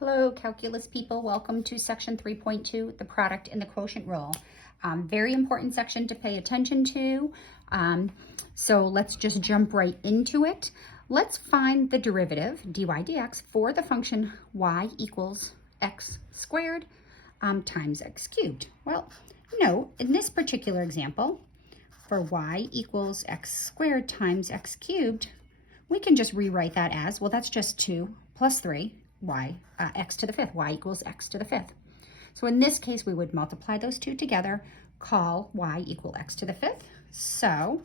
Hello, calculus people. Welcome to section 3.2, the product and the quotient rule. Very important section to pay attention to. So let's just jump right into it. Let's find the derivative, dy dx, for the function y equals x squared times x cubed. Well, no, in this particular example, for y equals x squared times x cubed, we can just rewrite that as, well, that's just 2 plus 3, x to the fifth, y equals x to the fifth. So in this case, we would multiply those two together, call y equal x to the fifth. So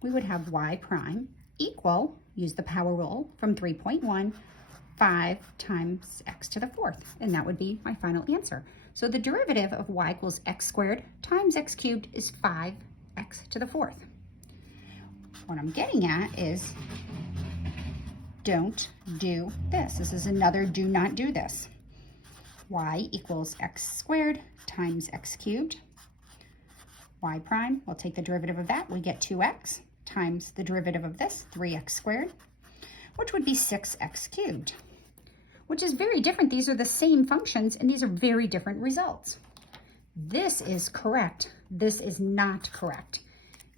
we would have y prime equal, use the power rule from 3.1, 5 times x to the fourth, and that would be my final answer. So the derivative of y equals x squared times x cubed is 5x to the fourth. What I'm getting at is don't do this. This is another do not do this. Y equals x squared times x cubed. Y prime, we'll take the derivative of that. We get 2x times the derivative of this, 3x squared, which would be 6x cubed, which is very different. These are the same functions, and these are very different results. This is correct. This is not correct.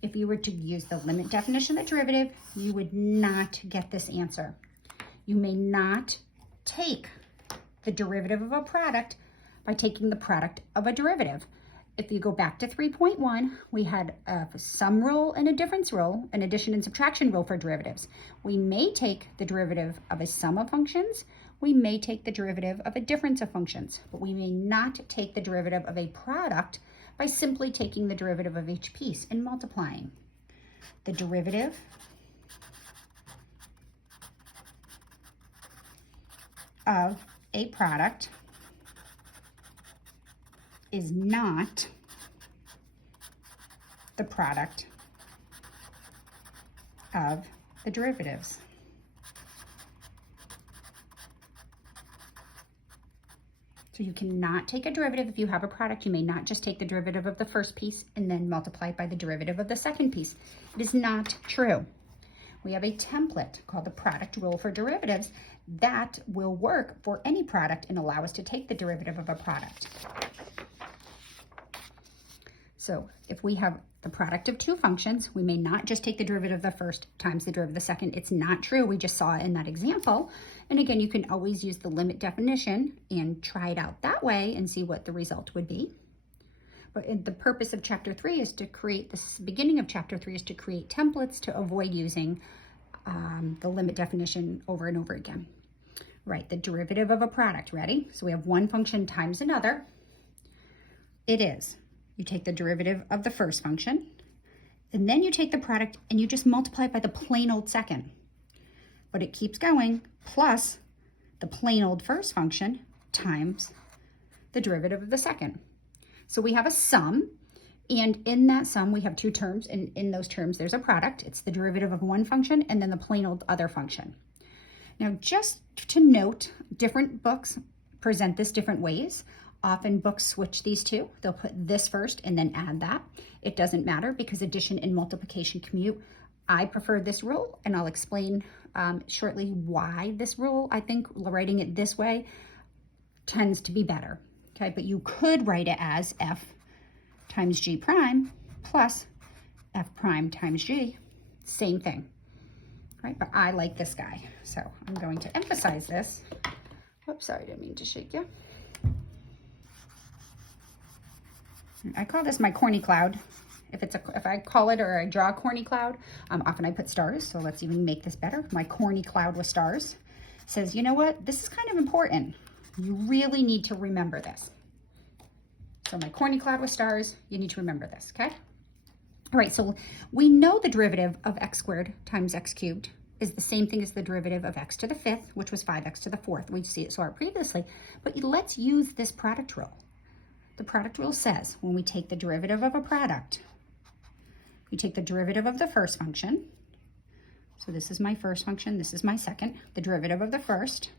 If you were to use the limit definition of the derivative, you would not get this answer. You may not take the derivative of a product by taking the product of a derivative. If you go back to 3.1, we had a sum rule and a difference rule, an addition and subtraction rule for derivatives. We may take the derivative of a sum of functions. We may take the derivative of a difference of functions, but we may not take the derivative of a product by simply taking the derivative of each piece and multiplying. The derivative of a product is not the product of the derivatives. So you cannot take a derivative if you have a product. You may not just take the derivative of the first piece and then multiply it by the derivative of the second piece. It is not true. We have a template called the product rule for derivatives that will work for any product and allow us to take the derivative of a product. So if we have the product of two functions, we may not just take the derivative of the first times the derivative of the second. It's not true. We just saw it in that example. And again, you can always use the limit definition and try it out that way and see what the result would be. But the purpose of chapter 3 is to create, this beginning of chapter 3 is to create templates to avoid using the limit definition over and over again. Right, the derivative of a product, ready? So we have one function times another. It is, you take the derivative of the first function, and then you take the product and you just multiply it by the plain old second. But it keeps going, plus the plain old first function times the derivative of the second. So we have a sum, and in that sum we have two terms, and in those terms there's a product. It's the derivative of one function and then the plain old other function. Now, just to note, different books present this different ways. Often books switch these two. They'll put this first and then add that. It doesn't matter because addition and multiplication commute. I prefer this rule, and I'll explain shortly why this rule, I think writing it this way tends to be better. Okay, but you could write it as f times g prime plus f prime times g. Same thing. Right, but I like this guy, so I'm going to emphasize this. Oops, sorry, I didn't mean to shake you. I call this my corny cloud. If I call it or I draw a corny cloud, often I put stars, so let's even make this better. My corny cloud with stars says, you know what, this is kind of important. You really need to remember this. So my corny cloud with stars, you need to remember this, okay? All right, so we know the derivative of x squared times x cubed is the same thing as the derivative of x to the fifth, which was 5x to the fourth. We saw it previously, but let's use this product rule. The product rule says when we take the derivative of a product, we take the derivative of the first function. So this is my first function, this is my second, the derivative of the first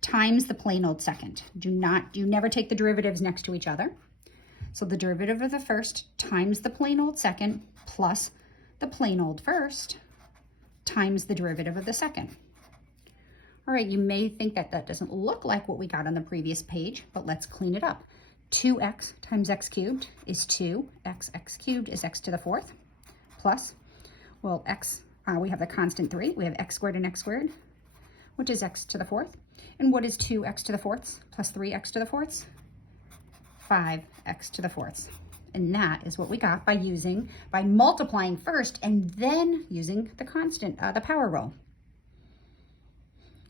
times the plain old second. You never take the derivatives next to each other. So the derivative of the first times the plain old second plus the plain old first times the derivative of the second. All right, you may think that that doesn't look like what we got on the previous page, but let's clean it up. 2x times x cubed is 2. X cubed is x to the 4th. Plus, well, we have the constant 3. We have x squared and x squared, which is x to the 4th. And what is 2x to the 4ths plus 3x to the 4ths? 5x to the 4ths. And that is what we got by multiplying first and then using the constant, the power rule.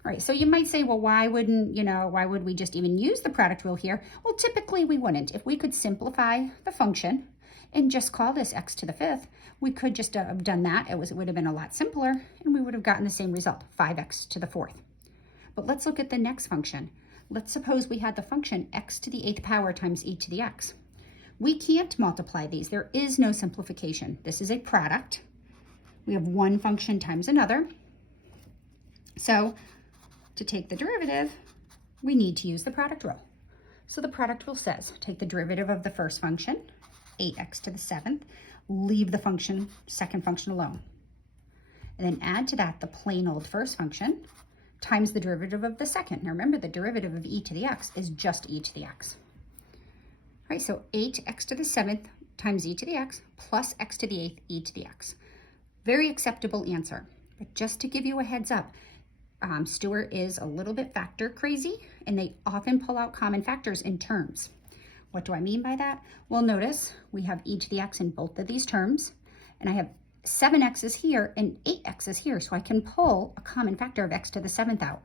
All right, so you might say, well, why would we just even use the product rule here? Well, typically we wouldn't. If we could simplify the function and just call this x to the 5th, we could just have done that. It would have been a lot simpler, and we would have gotten the same result, 5x to the 4th. But let's look at the next function. Let's suppose we had the function x to the 8th power times e to the x. We can't multiply these. There is no simplification. This is a product. We have one function times another. So to take the derivative, we need to use the product rule. So the product rule says, take the derivative of the first function, 8x to the 7th, leave the second function alone. And then add to that the plain old first function times the derivative of the second. Now remember, the derivative of e to the x is just e to the x. All right, so 8x to the 7th times e to the x plus x to the 8th e to the x. Very acceptable answer. But just to give you a heads up, Stewart is a little bit factor crazy, and they often pull out common factors in terms. What do I mean by that? Well, notice we have e to the x in both of these terms, and I have 7x's here and 8x's here, so I can pull a common factor of x to the 7th out.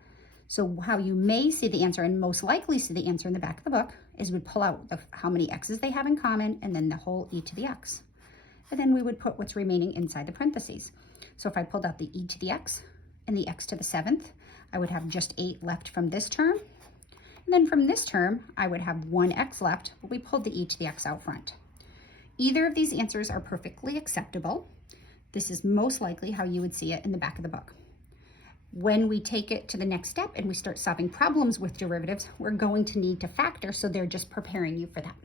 So how you may see the answer, and most likely see the answer in the back of the book, is we'd pull out how many x's they have in common, and then the whole e to the x. And then we would put what's remaining inside the parentheses. So if I pulled out the e to the x and the x to the 7th, I would have just 8 left from this term. And then from this term, I would have 1x left, but we pulled the e to the x out front. Either of these answers are perfectly acceptable. This is most likely how you would see it in the back of the book. When we take it to the next step and we start solving problems with derivatives, we're going to need to factor, so they're just preparing you for that.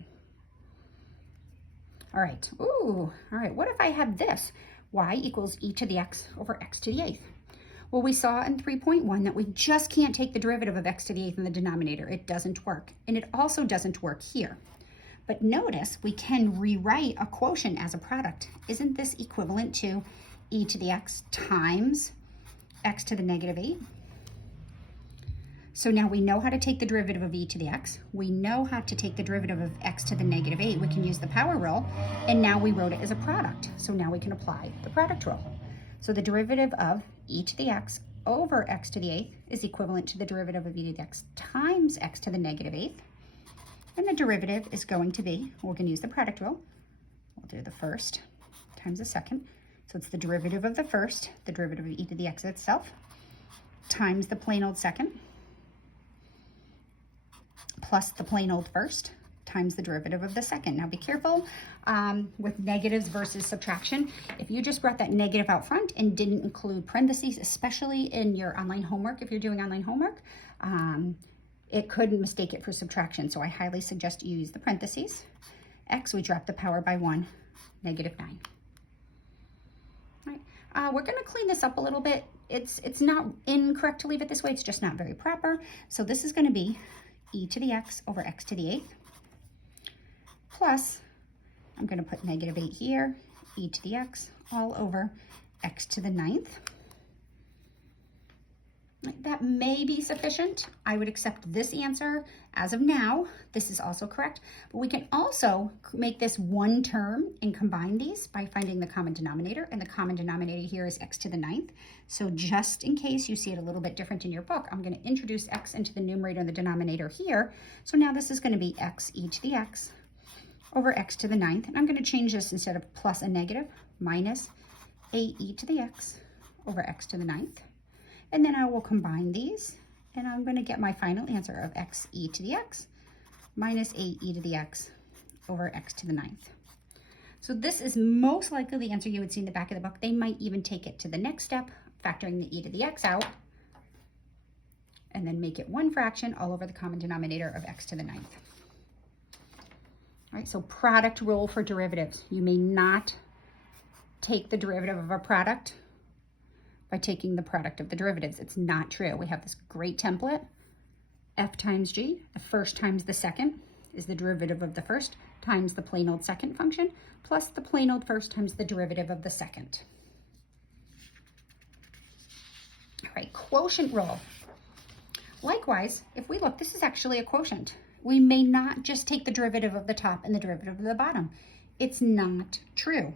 All right, what if I have this? Y equals e to the x over x to the 8th. Well, we saw in 3.1 that we just can't take the derivative of x to the 8th in the denominator. It doesn't work. And it also doesn't work here. But notice we can rewrite a quotient as a product. Isn't this equivalent to e to the x times x to the negative 8? So now we know how to take the derivative of e to the x. We know how to take the derivative of x to the negative 8. We can use the power rule. And now we wrote it as a product. So now we can apply the product rule. So the derivative of e to the x over x to the 8th is equivalent to the derivative of e to the x times x to the negative 8th. And the derivative is going to be, we're going to use the product rule. We'll do the first times the second. So it's the derivative of the first, the derivative of e to the x itself, times the plain old second, plus the plain old first, times the derivative of the second. Now be careful with negatives versus subtraction. If you just brought that negative out front and didn't include parentheses, especially in your online homework, if you're doing online homework, it could mistake it for subtraction. So I highly suggest you use the parentheses. X, we drop the power by 1, negative 9. All right. We're going to clean this up a little bit. It's not incorrect to leave it this way. It's just not very proper. So this is going to be e to the x over x to the 8th. Plus, I'm going to put negative 8 here, e to the x, all over x to the 9th. That may be sufficient. I would accept this answer as of now. This is also correct. But we can also make this one term and combine these by finding the common denominator. And the common denominator here is x to the 9th. So just in case you see it a little bit different in your book, I'm going to introduce x into the numerator and the denominator here. So now this is going to be x e to the x over x to the 9th. And I'm going to change this instead of plus and negative, minus a e to the x over x to the 9th. And then I will combine these, and I'm going to get my final answer of x e to the x minus a e to the x over x to the 9th. So this is most likely the answer you would see in the back of the book. They might even take it to the next step, factoring the e to the x out, and then make it one fraction all over the common denominator of x to the 9th. All right, so product rule for derivatives. You may not take the derivative of a product by taking the product of the derivatives. It's not true. We have this great template. F times g, the first times the second, is the derivative of the first times the plain old second function, plus the plain old first times the derivative of the second. All right, quotient rule. Likewise, if we look, this is actually a quotient. We may not just take the derivative of the top and the derivative of the bottom. It's not true.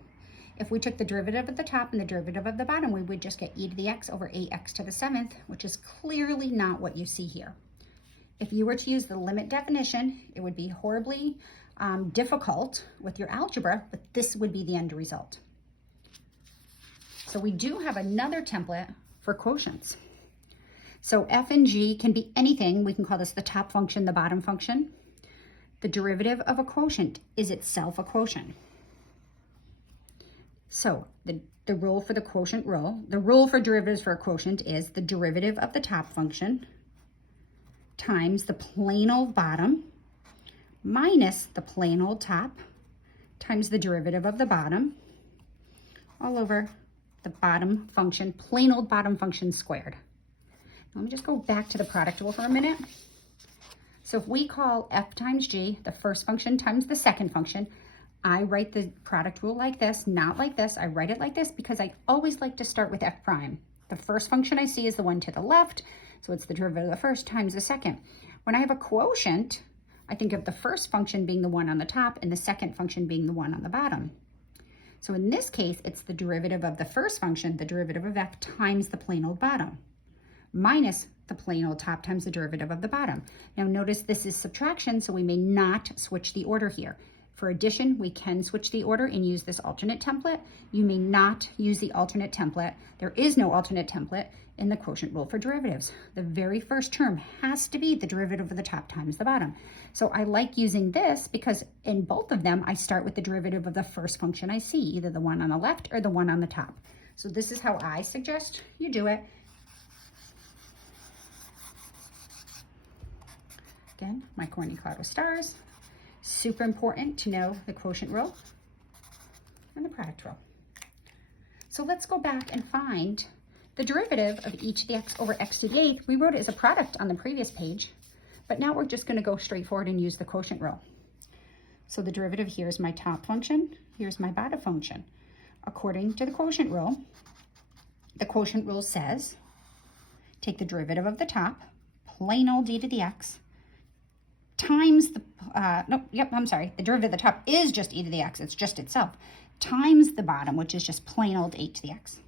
If we took the derivative of the top and the derivative of the bottom, we would just get e to the x over 8x to the 7th, which is clearly not what you see here. If you were to use the limit definition, it would be horribly difficult with your algebra, but this would be the end result. So we do have another template for quotients. So f and g can be anything. We can call this the top function, the bottom function. The derivative of a quotient is itself a quotient. So the rule for the quotient rule, the rule for derivatives for a quotient is the derivative of the top function times the plain old bottom minus the plain old top times the derivative of the bottom all over the bottom function, plain old bottom function squared. Let me just go back to the product rule for a minute. So if we call f times g the first function times the second function, I write the product rule like this, not like this. I write it like this because I always like to start with f prime. The first function I see is the one to the left, so it's the derivative of the first times the second. When I have a quotient, I think of the first function being the one on the top and the second function being the one on the bottom. So in this case, it's the derivative of the first function, the derivative of f times the plain old bottom, minus the plain old top times the derivative of the bottom. Now notice this is subtraction, so we may not switch the order here. For addition, we can switch the order and use this alternate template. You may not use the alternate template. There is no alternate template in the quotient rule for derivatives. The very first term has to be the derivative of the top times the bottom. So I like using this because in both of them, I start with the derivative of the first function I see, either the one on the left or the one on the top. So this is how I suggest you do it. Again, my corny cloud with stars. Super important to know the quotient rule and the product rule. So let's go back and find the derivative of e to the x over x to the 8th. We wrote it as a product on the previous page, but now we're just going to go straight forward and use the quotient rule. So the derivative here is my top function, here's my bottom function. According to the quotient rule says, take the derivative of the top, plain old e to the x, times the, the derivative of the top is just e to the x, it's just itself, times the bottom, which is just plain old 8 to the x,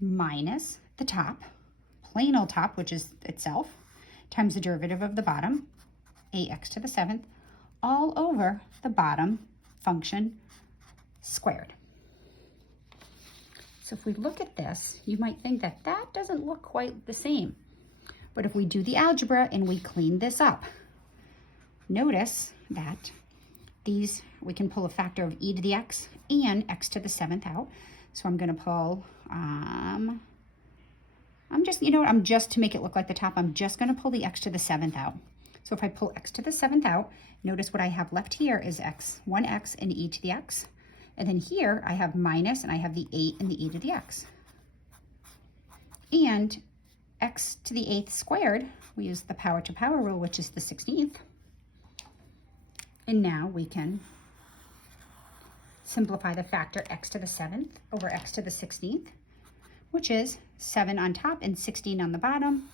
minus the top, plain old top, which is itself, times the derivative of the bottom, 8x to the 7th, all over the bottom function squared. So if we look at this, you might think that that doesn't look quite the same. But if we do the algebra and we clean this up, notice that these, we can pull a factor of e to the x and x to the 7th out. So I'm going to pull, just to make it look like the top, I'm just going to pull the x to the 7th out. So if I pull x to the 7th out, notice what I have left here is x, 1x and e to the x. And then here I have minus and I have the 8 and the e to the x. And x to the 8th squared, we use the power to power rule, which is the 16th. And now we can simplify the factor x to the 7th over x to the 16th, which is 7 on top and 16 on the bottom.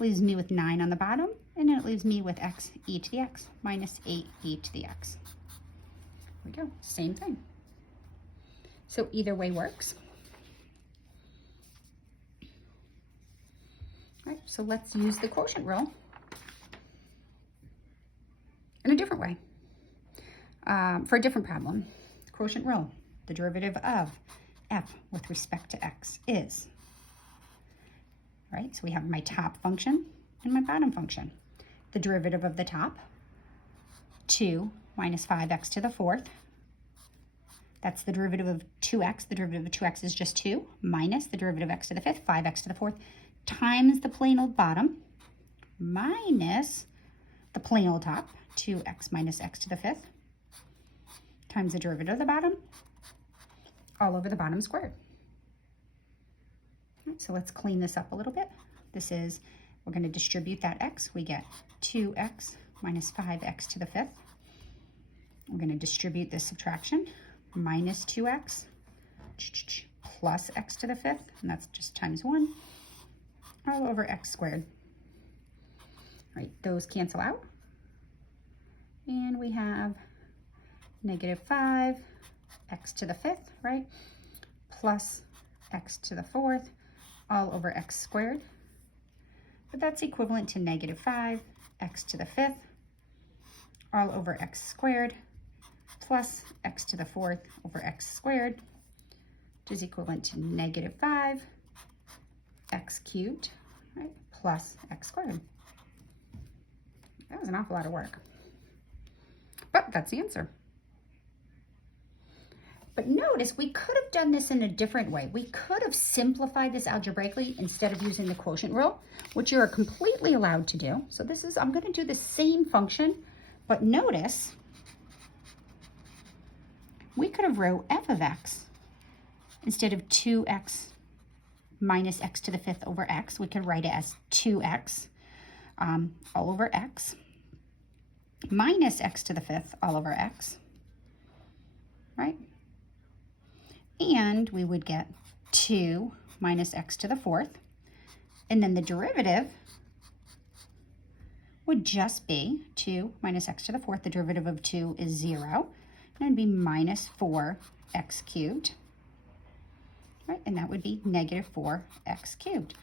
Leaves me with 9 on the bottom, and then it leaves me with x e to the x minus 8 e to the x. There we go, same thing. So either way works. All right, so let's use the quotient rule in a different way, for a different problem. The quotient rule, the derivative of f with respect to x is, right? So we have my top function and my bottom function. The derivative of the top, 2 minus 5x to the 4th. That's the derivative of 2x. The derivative of 2x is just 2, minus the derivative of x to the 5th, 5x to the 4th, times the plain old bottom, minus the plain old top, 2x minus x to the 5th, times the derivative of the bottom, all over the bottom squared. Right, so let's clean this up a little bit. This is, we're going to distribute that x. We get 2x minus 5x to the 5th. We're going to distribute this subtraction, minus 2x plus x to the 5th, and that's just times 1, all over x squared. Right, those cancel out. And we have negative 5 x to the 5th, right, plus x to the 4th, all over x squared. But that's equivalent to negative 5 x to the 5th, all over x squared, plus x to the 4th over x squared, which is equivalent to negative 5 x cubed, right, plus x squared. That was an awful lot of work. But that's the answer. But notice we could have done this in a different way. We could have simplified this algebraically instead of using the quotient rule, which you are completely allowed to do. So this is, I'm going to do the same function, but notice we could have wrote f of x instead of 2x minus x to the 5th over x. We could write it as 2x all over x minus x to the 5th all over x, right? And we would get 2 minus x to the 4th. And then the derivative would just be 2 minus x to the 4th. The derivative of 2 is 0. And it would be minus 4x cubed. Right? And that would be negative 4x cubed.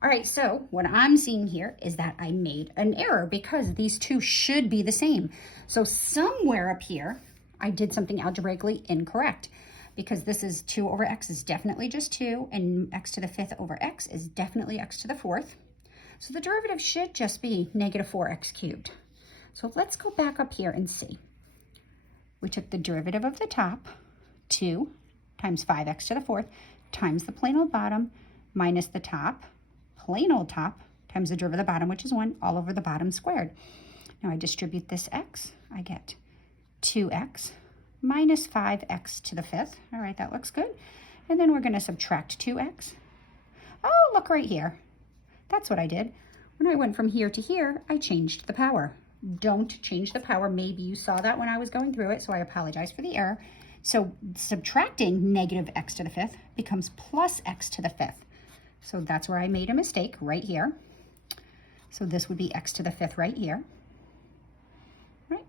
All right, so what I'm seeing here is that I made an error because these two should be the same. So somewhere up here, I did something algebraically incorrect, because this is 2 over x is definitely just 2, and x to the 5th over x is definitely x to the 4th. So the derivative should just be negative 4x cubed. So let's go back up here and see. We took the derivative of the top, 2 times 5x to the 4th, times the plain old bottom, minus the top, plain old top, times the derivative of the bottom, which is 1, all over the bottom squared. Now I distribute this x, I get 2x minus 5x to the 5th. All right, that looks good. And then we're going to subtract 2x. Oh, look right here. That's what I did. When I went from here to here, I changed the power. Don't change the power. Maybe you saw that when I was going through it, so I apologize for the error. So subtracting negative x to the 5th becomes plus x to the 5th. So that's where I made a mistake, right here. So this would be x to the 5th right here. Right?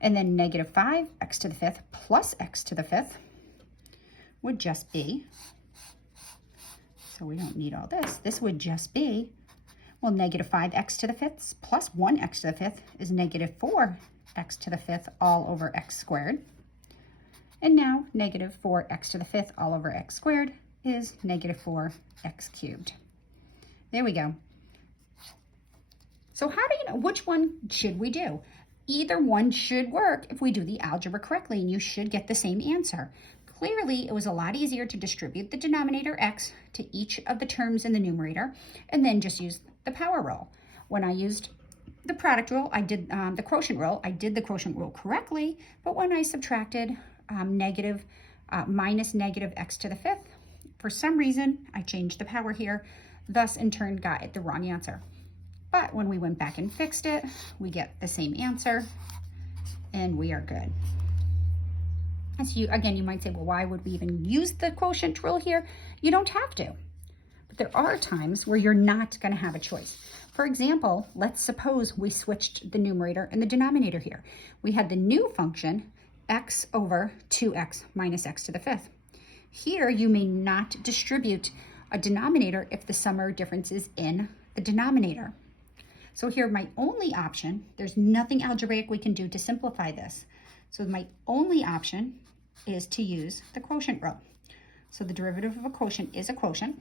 And then negative 5 x to the 5th plus x to the 5th would just be, so we don't need all this, this would just be, well, negative 5x to the 5th plus 1x to the 5th is negative 4x to the 5th all over x squared. And now negative 4x to the 5th all over x squared is negative 4x cubed. There we go. So how do you know which one should we do? Either one should work if we do the algebra correctly, and you should get the same answer. Clearly, it was a lot easier to distribute the denominator x to each of the terms in the numerator and then just use the power rule. When I used the product rule, I did the quotient rule. I did the quotient rule correctly, but when I subtracted minus negative x to the 5th, for some reason, I changed the power here, thus in turn got it the wrong answer. But when we went back and fixed it, we get the same answer, and we are good. And so again, you might say, well, why would we even use the quotient rule here? You don't have to. But there are times where you're not going to have a choice. For example, let's suppose we switched the numerator and the denominator here. We had the new function, x over 2x minus x to the 5th. Here, you may not distribute a denominator if the sum or difference is in the denominator. So here, my only option, there's nothing algebraic we can do to simplify this. So my only option is to use the quotient rule. So the derivative of a quotient is a quotient.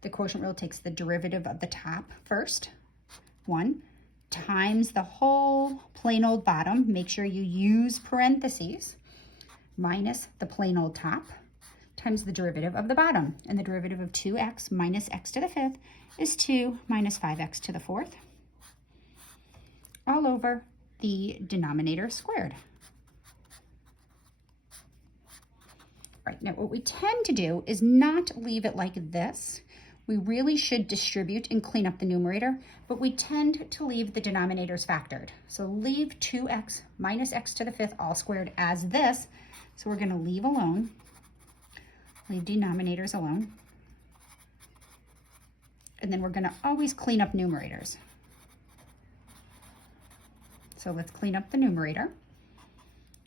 The quotient rule takes the derivative of the top first, 1, times the whole plain old bottom, make sure you use parentheses, minus the plain old top, times the derivative of the bottom. And the derivative of 2x minus x to the 5th is 2 minus 5x to the 4th, all over the denominator squared. Right, now what we tend to do is not leave it like this. We really should distribute and clean up the numerator, but we tend to leave the denominators factored. So leave 2x minus x to the 5th all squared as this. So we're going to leave denominators alone. And then we're going to always clean up numerators. So let's clean up the numerator.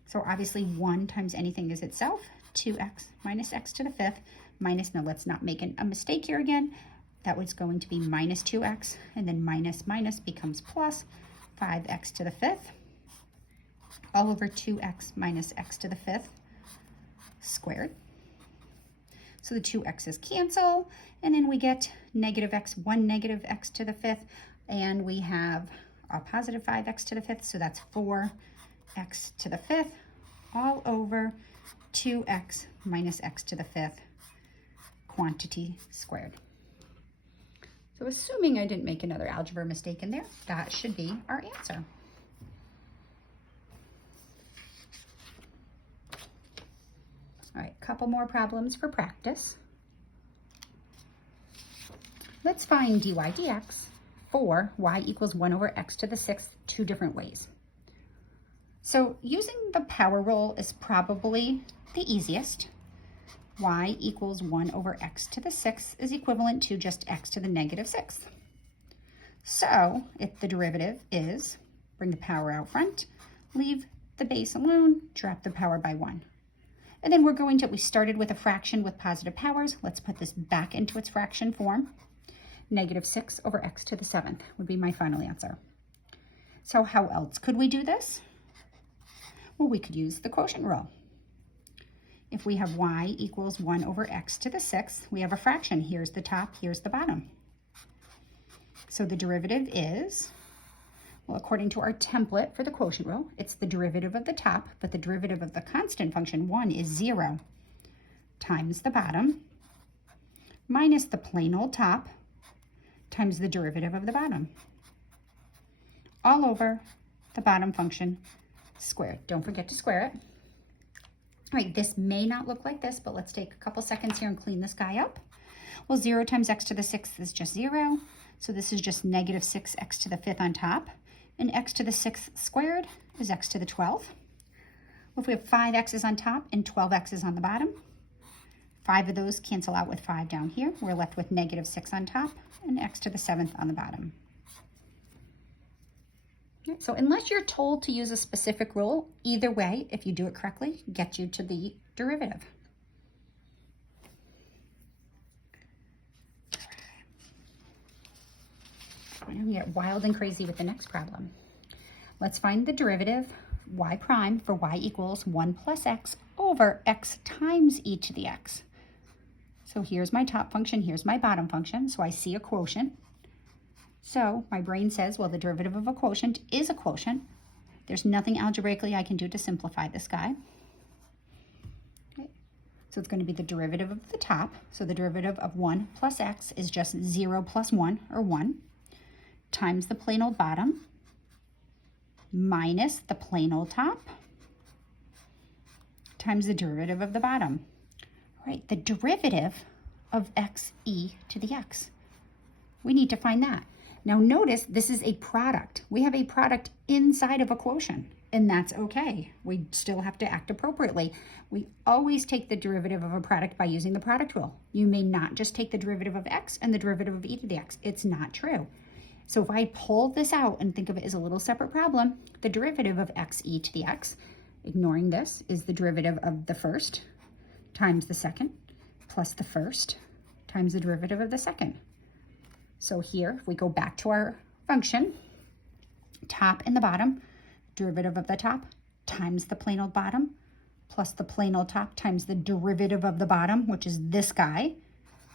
So obviously 1 times anything is itself, 2x minus x to the 5th, minus, now let's not make a mistake here again. That was going to be minus 2x, and then minus minus becomes plus 5x to the 5th, all over 2x minus x to the 5th squared. So the 2 x's cancel, and then we get negative x, 1 negative x to the 5th, and we have a positive 5x to the 5th, so that's 4x to the 5th, all over 2x minus x to the 5th quantity squared. So assuming I didn't make another algebra mistake in there, that should be our answer. All right, couple more problems for practice. Let's find dy dx for y equals 1 over x to the 6th 2 different ways. So using the power rule is probably the easiest. Y equals 1 over x to the 6th is equivalent to just x to the negative 6th. So if the derivative is, bring the power out front, leave the base alone, drop the power by 1. And then we started with a fraction with positive powers. Let's put this back into its fraction form. Negative 6 over x to the 7th would be my final answer. So how else could we do this? Well, we could use the quotient rule. If we have y equals 1 over x to the 6th, we have a fraction. Here's the top, here's the bottom. So the derivative is, well, according to our template for the quotient rule, it's the derivative of the top, but the derivative of the constant function 1 is 0 times the bottom minus the plain old top times the derivative of the bottom, all over the bottom function squared. Don't forget to square it. All right, this may not look like this, but let's take a couple seconds here and clean this guy up. Well, 0 times x to the 6th is just 0. So this is just negative 6x to the 5th on top. And x to the 6th squared is x to the 12th. Well, if we have 5 x's on top and 12 x's on the bottom, 5 of those cancel out with 5 down here. We're left with negative 6 on top and x to the 7th on the bottom. So unless you're told to use a specific rule, either way, if you do it correctly, gets you to the derivative. I'm going to get wild and crazy with the next problem. Let's find the derivative y prime for y equals 1 plus x over x times e to the x. So here's my top function, here's my bottom function, so I see a quotient. So my brain says, well, the derivative of a quotient is a quotient. There's nothing algebraically I can do to simplify this guy. Okay. So it's going to be the derivative of the top. So the derivative of 1 plus x is just 0 plus 1, or 1, times the plain old bottom, minus the plain old top, times the derivative of the bottom. All right, the derivative of x e to the x. We need to find that. Now notice this is a product. We have a product inside of a quotient, and that's okay. We still have to act appropriately. We always take the derivative of a product by using the product rule. You may not just take the derivative of x and the derivative of e to the x. It's not true. So if I pull this out and think of it as a little separate problem, the derivative of x e to the x, ignoring this, is the derivative of the first times the second plus the first times the derivative of the second. So here, if we go back to our function, top and the bottom, derivative of the top times the plain old bottom plus the plain old top times the derivative of the bottom, which is this guy,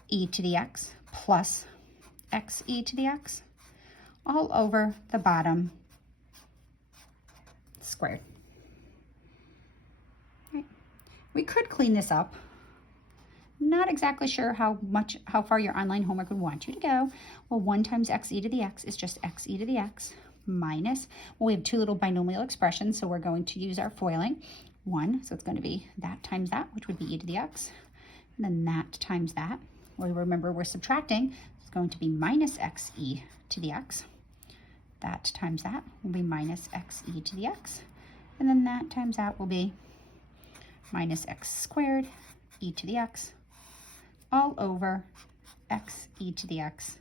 e to the x plus x e to the x, all over the bottom squared. Right. We could clean this up. Not exactly sure how far your online homework would want you to go. Well, 1 times x e to the x is just x e to the x minus, well, we have 2 little binomial expressions, so we're going to use our foiling. 1, so it's going to be that times that, which would be e to the x, and then that times that, well, remember we're subtracting, it's going to be minus xe to the x. That times that will be minus xe to the x. And then that times that will be minus x squared e to the x all over x e to the x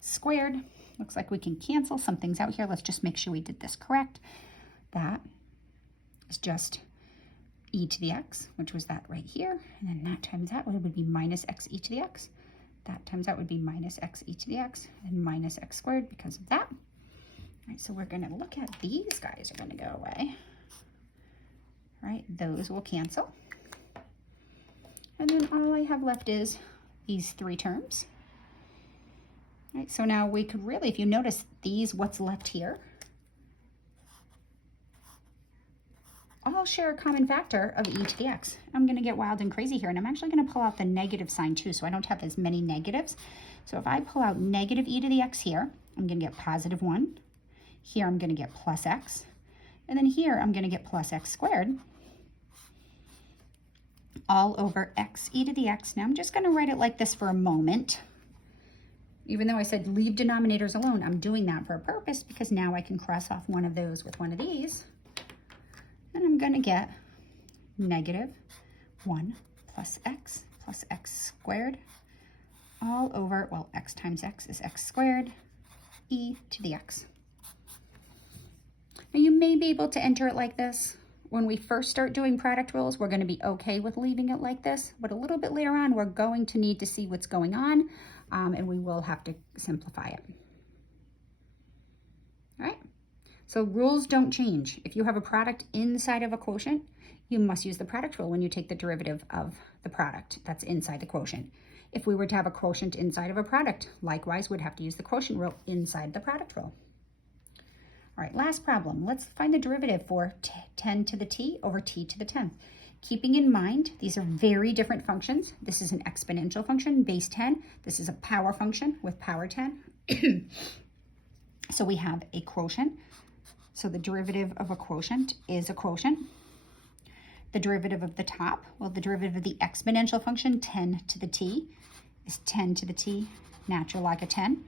squared. Looks like we can cancel some things out here. Let's just make sure we did this correct. That is just e to the x, which was that right here. And then that times that would be minus x e to the x. That times that would be minus x e to the x and minus x squared because of that. All right, so we're going to look at these guys are going to go away. All right, those will cancel. And then all I have left is these three terms. All right, so now we could really, if you notice these, what's left here, all share a common factor of e to the x. I'm going to get wild and crazy here, and I'm actually going to pull out the negative sign too, so I don't have as many negatives. So if I pull out negative e to the x here, I'm going to get positive 1. Here I'm going to get plus x. And then here I'm going to get plus x squared all over x e to the x. Now I'm just going to write it like this for a moment. Even though I said leave denominators alone, I'm doing that for a purpose because now I can cross off one of those with one of these. And I'm going to get negative 1 plus x squared all over, well, x times x is x squared, e to the x. Now you may be able to enter it like this. When we first start doing product rules, we're going to be okay with leaving it like this, but a little bit later on, we're going to need to see what's going on, and we will have to simplify it. All right, so rules don't change. If you have a product inside of a quotient, you must use the product rule when you take the derivative of the product that's inside the quotient. If we were to have a quotient inside of a product, likewise, we'd have to use the quotient rule inside the product rule. All right, last problem. Let's find the derivative for 10 to the t over t to the 10th. Keeping in mind, these are very different functions. This is an exponential function, base 10. This is a power function with power 10. So we have a quotient. So the derivative of a quotient is a quotient. The derivative of the top, well, the derivative of the exponential function, 10 to the t, is 10 to the t, natural log of 10,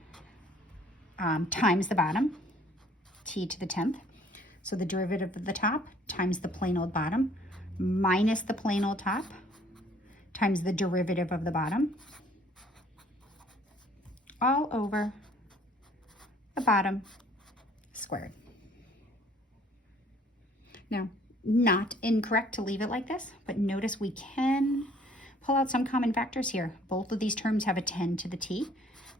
times the bottom, t to the 10th. So the derivative of the top times the plain old bottom minus the plain old top times the derivative of the bottom all over the bottom squared. Now, not incorrect to leave it like this, but notice we can pull out some common factors here. Both of these terms have a 10 to the t.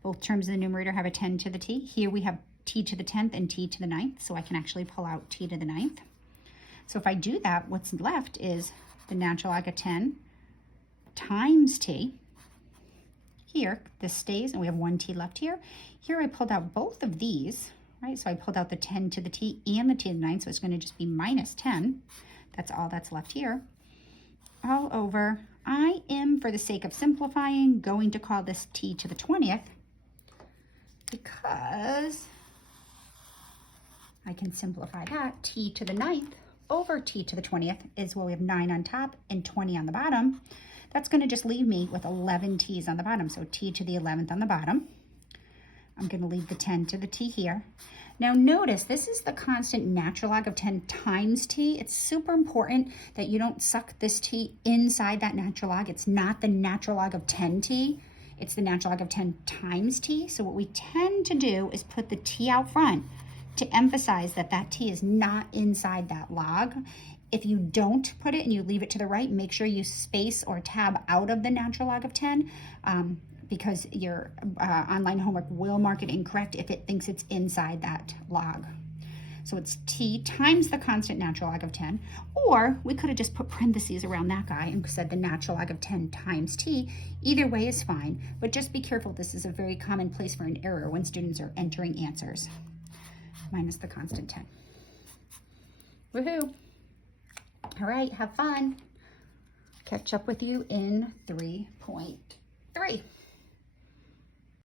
Both terms in the numerator have a 10 to the t. Here we have t to the 10th and t to the 9th, so I can actually pull out t to the 9th. So if I do that, what's left is the natural log of 10 times t. Here, this stays, and we have 1t left here. Here I pulled out both of these, right? So I pulled out the 10 to the t and the t to the 9th, so it's going to just be minus 10. That's all that's left here. All over, I am, for the sake of simplifying, going to call this t to the 20th because I can simplify that. T to the 9th over t to the 20th is, well, we have 9 on top and 20 on the bottom. That's going to just leave me with 11 t's on the bottom. So t to the 11th on the bottom. I'm going to leave the 10 to the t here. Now notice this is the constant natural log of 10 times t. It's super important that you don't suck this t inside that natural log. It's not the natural log of 10t. It's the natural log of 10 times t. So what we tend to do is put the t out front to emphasize that that t is not inside that log. If you don't put it and you leave it to the right, make sure you space or tab out of the natural log of 10 because your online homework will mark it incorrect if it thinks it's inside that log. So it's t times the constant natural log of 10, or we could have just put parentheses around that guy and said the natural log of 10 times t. Either way is fine, but just be careful. This is a very common place for an error when students are entering answers. Minus the constant 10. Woohoo! All right, have fun. Catch up with you in 3.3.